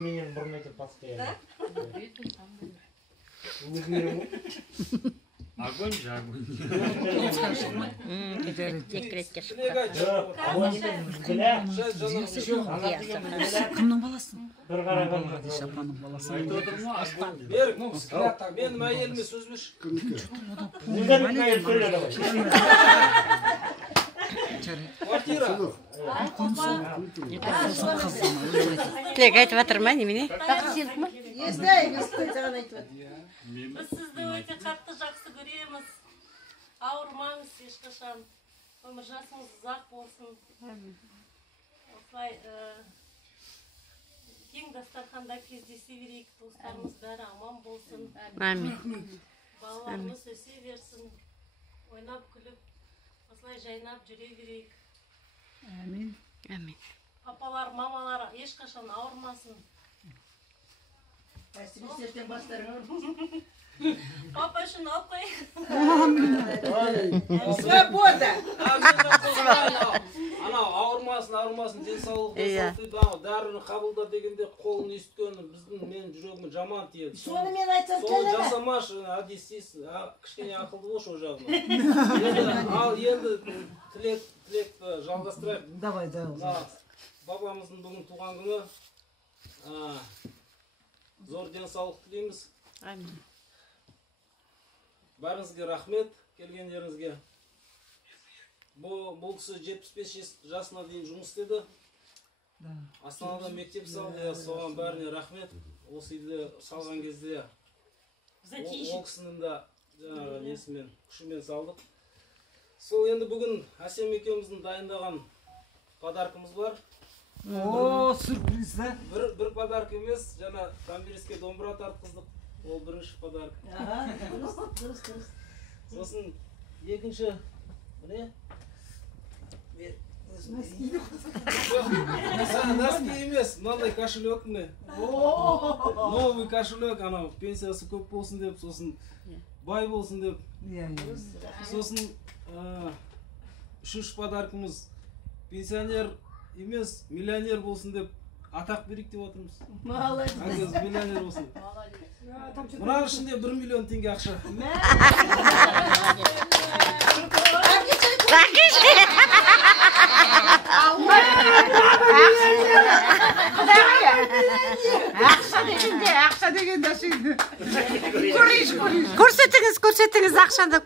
Меня бормите постоянно. Огонь же огонь. Кімнің баласы? Bir qaraganda Шапаның баласы. Берік, менің әйеліме сөз берші. Neden kayıp söylüyor? Квартира. Тілек айтып жатыр ма немене? Біз сізді өте қатты жақсы көреміз. Ауырмаңыз ешқашан. Өмір жасыңыз ұзақ болсын. Осылай кең дастарханда кездесе берейік, достарымыз бәрі аман болсын. Амин. Балаларымыз өсе берсін. Ойнап күліп, осылай жайнап жүре берейік. Амин. Амин. Папалар, мамалар ешқашан ауырмасын. Папа үшін алып қой. Свобода! Анау ауырмасын, денсаулық дейді. Дәріні қабылда дегенде қолын естіген біздің менің жүрегіме жаман тиеді. Соны мен айтсам соны жасамашы, әдестейсің, кішкене ақылды болшы о жағына. Ал енді тілекті жалғастырайық. Давай. Бабамыздың бүгін туған күні. Зор денсаулық тілейміз. Амин. Бәріңізге рахмет келгендеріңізге. Бұл кісі 75 жасына дейін жұмыс істеді. Астанада мектеп салды, соған бәріне рахмет. Осы үйді салған кезде ол кісінің де несімен, күшімен салдық. Сол енді бүгін Әсем екеуміздің дайындаған подаркымыз бар. О, сюрприз, да? Bir подарк емес, жана Камбириске домбыра тартқыздық. Ол бірінші подарк. Сосын екінші міне носки емес, мынандай кошелек міне. Новый кошелек, анау пенсиясы көп болсын деп, сосын бай болсын деп. Сосын үшінші подаркымыз пенсионер емес, миллионер болсын деп атақ берейік деп отырмыз. Молодец. Миллионер болсын. Мұның ішінде 1 миллион теңге ақша. Ақша дегенде Көрсетіңіз ақшаны.